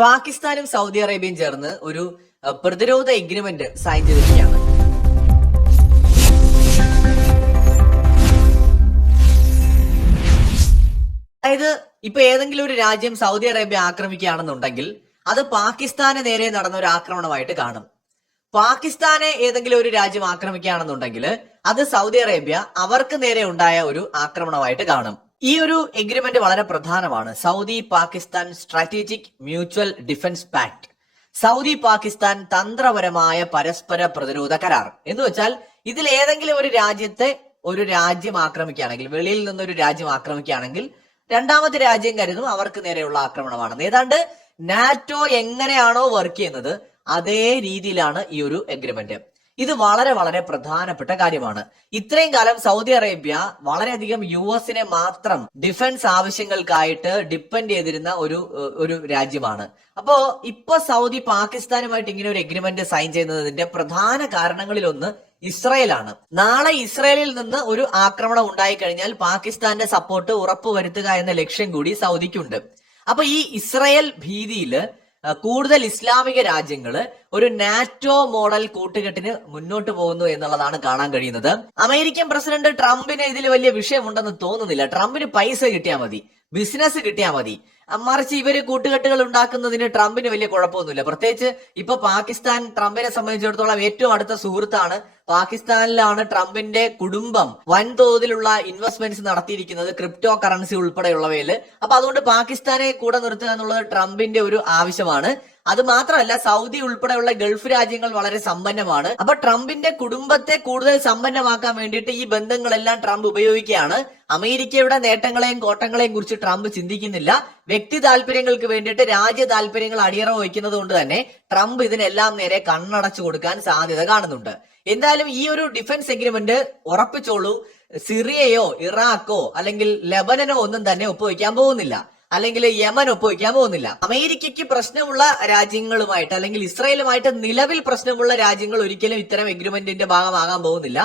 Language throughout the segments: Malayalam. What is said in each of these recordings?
പാകിസ്ഥാനും സൗദി അറേബ്യയും ചേർന്ന് ഒരു പ്രതിരോധ എഗ്രിമെന്റ് സൈൻ ചെയ്തിരിക്കുകയാണ്. അതായത് ഇപ്പൊ ഏതെങ്കിലും ഒരു രാജ്യം സൗദി അറേബ്യ ആക്രമിക്കുകയാണെന്നുണ്ടെങ്കിൽ അത് പാകിസ്ഥാന് നേരെ നടന്ന ഒരു ആക്രമണമായിട്ട് കാണും. പാകിസ്ഥാനെ ഏതെങ്കിലും ഒരു രാജ്യം ആക്രമിക്കുകയാണെന്നുണ്ടെങ്കിൽ അത് സൗദി അറേബ്യ അവർക്ക് നേരെ ഉണ്ടായ ഒരു ആക്രമണമായിട്ട് കാണും. ഈ ഒരു എഗ്രിമെന്റ് വളരെ പ്രധാനമാണ്. Saudi Pakistan strategic mutual defence pact, Saudi Pakistan തന്ത്രപരമായ പരസ്പര പ്രതിരോധ കരാർ എന്ന് വെച്ചാൽ ഇതിൽ ഏതെങ്കിലും ഒരു രാജ്യത്തെ ഒരു രാജ്യം ആക്രമിക്കുകയാണെങ്കിൽ, വെളിയിൽ നിന്നൊരു രാജ്യം ആക്രമിക്കുകയാണെങ്കിൽ രണ്ടാമത്തെ രാജ്യം കരുതും അവർക്ക് നേരെയുള്ള ആക്രമണമാണെന്ന്. ഏതാണ്ട് നാറ്റോ എങ്ങനെയാണോ വർക്ക് ചെയ്യുന്നത് അതേ രീതിയിലാണ് ഈ ഒരു എഗ്രിമെന്റ്. ഇത് വളരെ വളരെ പ്രധാനപ്പെട്ട കാര്യമാണ്. ഇത്രയും കാലം സൗദി അറേബ്യ വളരെയധികം US മാത്രം ഡിഫൻസ് ആവശ്യങ്ങൾക്കായിട്ട് ഡിപ്പെൻഡ് ചെയ്തിരുന്ന ഒരു രാജ്യമാണ്. അപ്പോ ഇപ്പൊ സൗദി പാകിസ്ഥാനുമായിട്ട് ഇങ്ങനെ ഒരു എഗ്രിമെന്റ് സൈൻ ചെയ്യുന്നതിന്റെ പ്രധാന കാരണങ്ങളിലൊന്ന് ഇസ്രായേലാണ്. നാളെ ഇസ്രായേലിൽ നിന്ന് ഒരു ആക്രമണം ഉണ്ടായിക്കഴിഞ്ഞാൽ പാകിസ്ഥാന്റെ സപ്പോർട്ട് ഉറപ്പുവരുത്തുക എന്ന ലക്ഷ്യം കൂടി സൗദിക്കുണ്ട്. അപ്പൊ ഈ ഇസ്രായേൽ ഭീതിയില് കൂടുതൽ ഇസ്ലാമിക രാജ്യങ്ങള് ഒരു നാറ്റോ മോഡൽ കൂട്ടുകെട്ടിന് മുന്നോട്ട് പോകുന്നു എന്നുള്ളതാണ് കാണാൻ കഴിയുന്നത്. അമേരിക്കൻ പ്രസിഡന്റ് ട്രംപിന് ഇതിൽ വലിയ വിഷയമുണ്ടെന്ന് തോന്നുന്നില്ല. ട്രംപിന് പൈസ കിട്ടിയാൽ മതി, ബിസിനസ് കിട്ടിയാൽ മതി. മറിച്ച് ഇവര് കൂട്ടുകെട്ടുകൾ ഉണ്ടാക്കുന്നതിന് ട്രംപിന് വലിയ കുഴപ്പമൊന്നുമില്ല. പ്രത്യേകിച്ച് ഇപ്പൊ പാകിസ്ഥാൻ ട്രംപിനെ സംബന്ധിച്ചിടത്തോളം ഏറ്റവും അടുത്ത സുഹൃത്താണ്. പാകിസ്ഥാനിലാണ് ട്രംപിന്റെ കുടുംബം വൻതോതിലുള്ള ഇൻവെസ്റ്റ്മെന്റ്സ് നടത്തിയിരിക്കുന്നത്, ക്രിപ്റ്റോ കറൻസി ഉൾപ്പെടെയുള്ളവയിൽ. അപ്പൊ അതുകൊണ്ട് പാകിസ്ഥാനെ കൂടെ നിർത്തുക എന്നുള്ളത് ട്രംപിന്റെ ഒരു ആവശ്യമാണ്. അത് മാത്രമല്ല, സൗദി ഉൾപ്പെടെയുള്ള ഗൾഫ് രാജ്യങ്ങൾ വളരെ സമ്പന്നമാണ്. അപ്പൊ ട്രംപിന്റെ കുടുംബത്തെ കൂടുതൽ സമ്പന്നമാക്കാൻ വേണ്ടിയിട്ട് ഈ ബന്ധങ്ങളെല്ലാം ട്രംപ് ഉപയോഗിക്കുകയാണ്. അമേരിക്കയുടെ നേട്ടങ്ങളെയും കോട്ടങ്ങളെയും കുറിച്ച് ട്രംപ് ചിന്തിക്കുന്നില്ല. വ്യക്തി താല്പര്യങ്ങൾക്ക് വേണ്ടിയിട്ട് രാജ്യ താല്പര്യങ്ങൾ അടിയറ വയ്ക്കുന്നത് കൊണ്ട് തന്നെ ട്രംപ് ഇതിനെല്ലാം നേരെ കണ്ണടച്ചു കൊടുക്കാൻ സാധ്യത കാണുന്നുണ്ട്. എന്തായാലും ഈ ഒരു ഡിഫൻസ് എഗ്രിമെന്റ് ഉറപ്പിച്ചോളൂ, സിറിയയോ ഇറാഖോ അല്ലെങ്കിൽ ലെബനനോ ഒന്നും തന്നെ ഒപ്പുവെക്കാൻ പോകുന്നില്ല, അല്ലെങ്കിൽ യമൻ ഒപ്പുവെക്കാൻ പോകുന്നില്ല. അമേരിക്കയ്ക്ക് പ്രശ്നമുള്ള രാജ്യങ്ങളുമായിട്ട് അല്ലെങ്കിൽ ഇസ്രായേലുമായിട്ട് നിലവിൽ പ്രശ്നമുള്ള രാജ്യങ്ങൾ ഒരിക്കലും ഇത്തരം എഗ്രിമെന്റിന്റെ ഭാഗമാകാൻ പോകുന്നില്ല.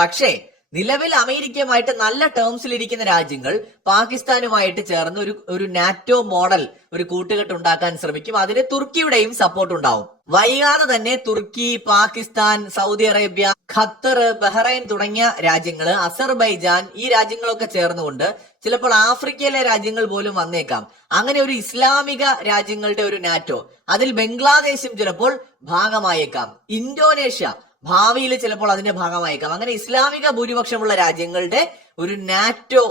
പക്ഷേ നിലവിൽ അമേരിക്കയുമായിട്ട് നല്ല ടേംസിൽ ഇരിക്കുന്ന രാജ്യങ്ങൾ പാകിസ്ഥാനുമായിട്ട് ചേർന്ന് ഒരു നാറ്റോ മോഡൽ ഒരു കൂട്ടുകെട്ട് ഉണ്ടാക്കാൻ ശ്രമിക്കും. അതിന് തുർക്കിയുടെയും സപ്പോർട്ട് ഉണ്ടാവും. വൈകാതെ തന്നെ തുർക്കി, Pakistan, Saudi Arabia, Qatar, Bahrain തുടങ്ങിയ രാജ്യങ്ങള്, അസർബൈജാൻ, ഈ രാജ്യങ്ങളൊക്കെ ചേർന്നുകൊണ്ട് ചിലപ്പോൾ ആഫ്രിക്കയിലെ രാജ്യങ്ങൾ പോലും വന്നേക്കാം. അങ്ങനെ ഒരു ഇസ്ലാമിക രാജ്യങ്ങളുടെ ഒരു നാറ്റോ, അതിൽ ബംഗ്ലാദേശും ചിലപ്പോൾ ഭാഗമായേക്കാം. ഇന്തോനേഷ്യ ഭാവിയിൽ ചിലപ്പോൾ അതിന്റെ ഭാഗമായേക്കാം. അങ്ങനെ ഇസ്ലാമിക ഭൂരിപക്ഷമുള്ള രാജ്യങ്ങളുടെ ഒരു നാറ്റോ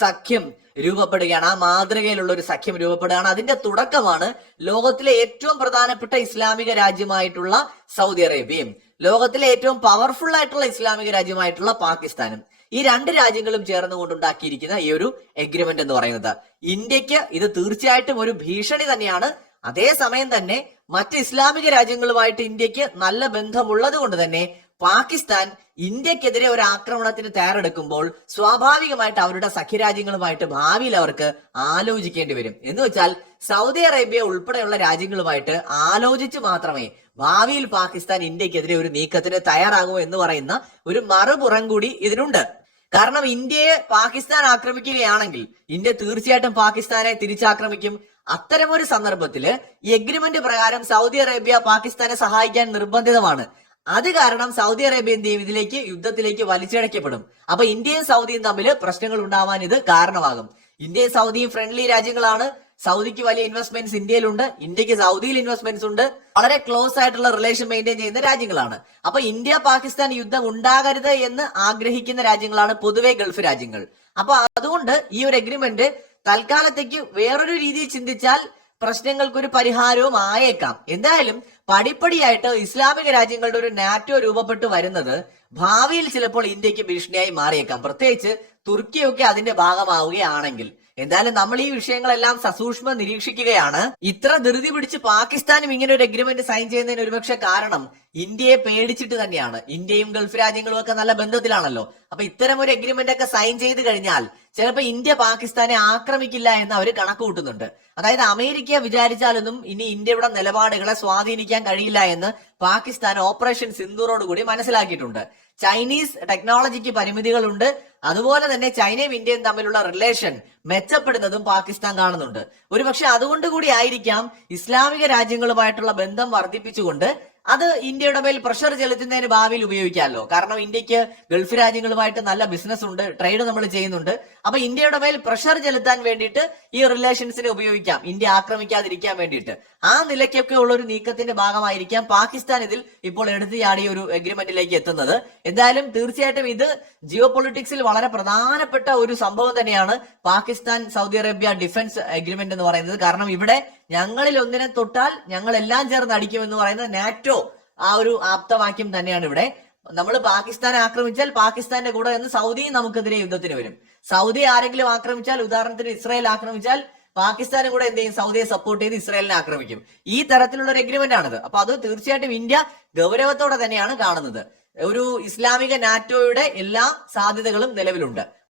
സഖ്യം രൂപപ്പെടുകയാണ്. ആ മാതൃകയിലുള്ള ഒരു സഖ്യം രൂപപ്പെടുകയാണ്. അതിന്റെ തുടക്കമാണ് ലോകത്തിലെ ഏറ്റവും പ്രധാനപ്പെട്ട ഇസ്ലാമിക രാജ്യമായിട്ടുള്ള സൗദി അറേബ്യയും ലോകത്തിലെ ഏറ്റവും പവർഫുൾ ആയിട്ടുള്ള ഇസ്ലാമിക രാജ്യമായിട്ടുള്ള പാകിസ്ഥാനും. ഈ രണ്ട് രാജ്യങ്ങളും ചേർന്നുകൊണ്ടുണ്ടാക്കിയിരിക്കുന്ന ഈ ഒരു എഗ്രിമെന്റ് എന്ന് പറയുന്നത് ഇന്ത്യക്ക് ഇത് തീർച്ചയായിട്ടും ഒരു ഭീഷണി തന്നെയാണ്. അതേസമയം തന്നെ മറ്റ് ഇസ്ലാമിക രാജ്യങ്ങളുമായിട്ട് ഇന്ത്യക്ക് നല്ല ബന്ധമുള്ളത് കൊണ്ട് തന്നെ പാകിസ്ഥാൻ ഇന്ത്യക്കെതിരെ ഒരു ആക്രമണത്തിന് തയ്യാറെടുക്കുമ്പോൾ സ്വാഭാവികമായിട്ട് അവരുടെ സഖ്യരാജ്യങ്ങളുമായിട്ട് ഭാവിയിൽ അവർക്ക് ആലോചിക്കേണ്ടി വരും. എന്ന് വെച്ചാൽ സൗദി അറേബ്യ ഉൾപ്പെടെയുള്ള രാജ്യങ്ങളുമായിട്ട് ആലോചിച്ച് മാത്രമേ ഭാവിയിൽ പാകിസ്ഥാൻ ഇന്ത്യക്കെതിരെ ഒരു നീക്കത്തിന് തയ്യാറാകൂ എന്ന് പറയുന്ന ഒരു മറുപുറം കൂടി ഇതിനുണ്ട്. കാരണം ഇന്ത്യയെ പാകിസ്ഥാൻ ആക്രമിക്കുകയാണെങ്കിൽ ഇന്ത്യ തീർച്ചയായിട്ടും പാകിസ്ഥാനെ തിരിച്ചാക്രമിക്കും. അത്തരമൊരു സന്ദർഭത്തില് ഈ എഗ്രിമെന്റ് പ്രകാരം സൗദി അറേബ്യ പാകിസ്ഥാനെ സഹായിക്കാൻ നിർബന്ധിതമാണ്. അത് കാരണം സൗദി അറേബ്യ എന്ത് ചെയ്യും? ഇതിലേക്ക് യുദ്ധത്തിലേക്ക് വലിച്ചിഴക്കപ്പെടും. അപ്പൊ ഇന്ത്യയും സൗദിയും തമ്മിൽ പ്രശ്നങ്ങൾ ഉണ്ടാവാൻ ഇത് കാരണമാകും. ഇന്ത്യയും സൗദിയും ഫ്രണ്ട്ലി രാജ്യങ്ങളാണ്. സൗദിക്ക് വലിയ ഇൻവെസ്റ്റ്മെന്റ്സ് ഇന്ത്യയിലുണ്ട്, ഇന്ത്യക്ക് സൗദിയിൽ ഇൻവെസ്റ്റ്മെന്റ്സ് ഉണ്ട്. വളരെ ക്ലോസ് ആയിട്ടുള്ള റിലേഷൻ മെയിൻറ്റെയിൻ ചെയ്യുന്ന രാജ്യങ്ങളാണ്. അപ്പൊ ഇന്ത്യ പാകിസ്ഥാൻ യുദ്ധം ഉണ്ടാകരുത് എന്ന് ആഗ്രഹിക്കുന്ന രാജ്യങ്ങളാണ് പൊതുവെ ഗൾഫ് രാജ്യങ്ങൾ. അപ്പൊ അതുകൊണ്ട് ഈ ഒരു എഗ്രിമെന്റ് തൽക്കാലത്തേക്ക് വേറൊരു രീതിയിൽ ചിന്തിച്ചാൽ പ്രശ്നങ്ങൾക്കൊരു പരിഹാരവും ആയേക്കാം. എന്തായാലും പടിപ്പടിയായിട്ട് ഇസ്ലാമിക രാജ്യങ്ങളുടെ ഒരു നാറ്റോ രൂപപ്പെട്ടു വരുന്നത് ഭാവിയിൽ ചിലപ്പോൾ ഇന്ത്യക്ക് ഭീഷണിയായി മാറിയേക്കാം. പ്രത്യേകിച്ച് തുർക്കിയൊക്കെ അതിന്റെ ഭാഗമാവുകയാണെങ്കിൽ. എന്തായാലും നമ്മൾ ഈ വിഷയങ്ങളെല്ലാം സസൂക്ഷ്മം നിരീക്ഷിക്കുകയാണ്. ഇത്ര ധൃതി പിടിച്ച് പാകിസ്ഥാനും ഇങ്ങനെ ഒരു എഗ്രിമെന്റ് സൈൻ ചെയ്യുന്നതിന് ഒരുപക്ഷെ കാരണം ഇന്ത്യയെ പേടിച്ചിട്ട് തന്നെയാണ്. ഇന്ത്യയും ഗൾഫ് രാജ്യങ്ങളും ഒക്കെ നല്ല ബന്ധത്തിലാണല്ലോ. അപ്പൊ ഇത്തരം ഒരു എഗ്രിമെന്റ് ഒക്കെ സൈൻ ചെയ്ത് കഴിഞ്ഞാൽ ചിലപ്പോൾ ഇന്ത്യ പാകിസ്ഥാനെ ആക്രമിക്കില്ല എന്ന് അവർ കണക്ക് കൂട്ടുന്നുണ്ട്. അതായത് അമേരിക്ക വിചാരിച്ചാലൊന്നും ഇനി ഇന്ത്യയുടെ നിലപാടുകളെ സ്വാധീനിക്കാൻ കഴിയില്ല എന്ന് പാകിസ്ഥാൻ ഓപ്പറേഷൻ സിന്ദൂറോടുകൂടി മനസ്സിലാക്കിയിട്ടുണ്ട്. ചൈനീസ് ടെക്നോളജിക്ക് പരിമിതികളുണ്ട്. അതുപോലെ തന്നെ ചൈനയും ഇന്ത്യയും തമ്മിലുള്ള റിലേഷൻ മെച്ചപ്പെടുന്നതും പാകിസ്ഥാൻ കാണുന്നുണ്ട്. ഒരുപക്ഷെ അതുകൊണ്ട് കൂടി ആയിരിക്കാം ഇസ്ലാമിക രാജ്യങ്ങളുമായിട്ടുള്ള ബന്ധം വർദ്ധിപ്പിച്ചുകൊണ്ട് അത് ഇന്ത്യയുടെ മേൽ പ്രഷർ ചെലുത്തുന്നതിന് ഭാവിയിൽ ഉപയോഗിക്കാമല്ലോ. കാരണം ഇന്ത്യക്ക് ഗൾഫ് രാജ്യങ്ങളുമായിട്ട് നല്ല ബിസിനസ് ഉണ്ട്, ട്രേഡ് നമ്മൾ ചെയ്യുന്നുണ്ട്. അപ്പൊ ഇന്ത്യയുടെ മേൽ പ്രഷർ ചെലുത്താൻ വേണ്ടിയിട്ട് ഈ റിലേഷൻസിനെ ഉപയോഗിക്കാം, ഇന്ത്യ ആക്രമിക്കാതിരിക്കാൻ വേണ്ടിയിട്ട്. ആ നിലയ്ക്കൊക്കെ ഉള്ള ഒരു നീക്കത്തിന്റെ ഭാഗമായിരിക്കാം പാകിസ്ഥാൻ ഇതിൽ ഇപ്പോൾ എടുത്തു ചാടിയ ഒരു എഗ്രിമെന്റിലേക്ക് എത്തുന്നത്. എന്തായാലും തീർച്ചയായിട്ടും ഇത് ജിയോ പൊളിറ്റിക്സിൽ വളരെ പ്രധാനപ്പെട്ട ഒരു സംഭവം തന്നെയാണ് Pakistan Saudi Arabia defence agreement എന്ന് പറയുന്നത്. കാരണം ഇവിടെ ഞങ്ങളിൽ ഒന്നിനെ തൊട്ടാൽ ഞങ്ങൾ എല്ലാം ചേർന്ന് അടിക്കുമെന്ന് പറയുന്നത് നാറ്റോ ആ ഒരു ആപ്തവാക്യം തന്നെയാണ് ഇവിടെ. നമ്മൾ പാകിസ്ഥാനെ ആക്രമിച്ചാൽ പാകിസ്ഥാന്റെ കൂടെ നിന്ന് സൗദിയും നമുക്കെതിരെ യുദ്ധത്തിന് വരും. സൗദി ആരെങ്കിലും ആക്രമിച്ചാൽ, ഉദാഹരണത്തിന് ഇസ്രായേൽ ആക്രമിച്ചാൽ പാകിസ്ഥാനും കൂടെ എന്ത് ചെയ്യും? സൗദിയെ സപ്പോർട്ട് ചെയ്ത് ഇസ്രായേലിനെ ആക്രമിക്കും. ഈ തരത്തിലുള്ള ഒരു എഗ്രിമെന്റ് ആണിത്. അപ്പൊ അത് തീർച്ചയായിട്ടും ഇന്ത്യ ഗൗരവത്തോടെ തന്നെയാണ് കാണുന്നത്. ഒരു ഇസ്ലാമിക നാറ്റോയുടെ എല്ലാ സാധ്യതകളും നിലവിലുണ്ട്.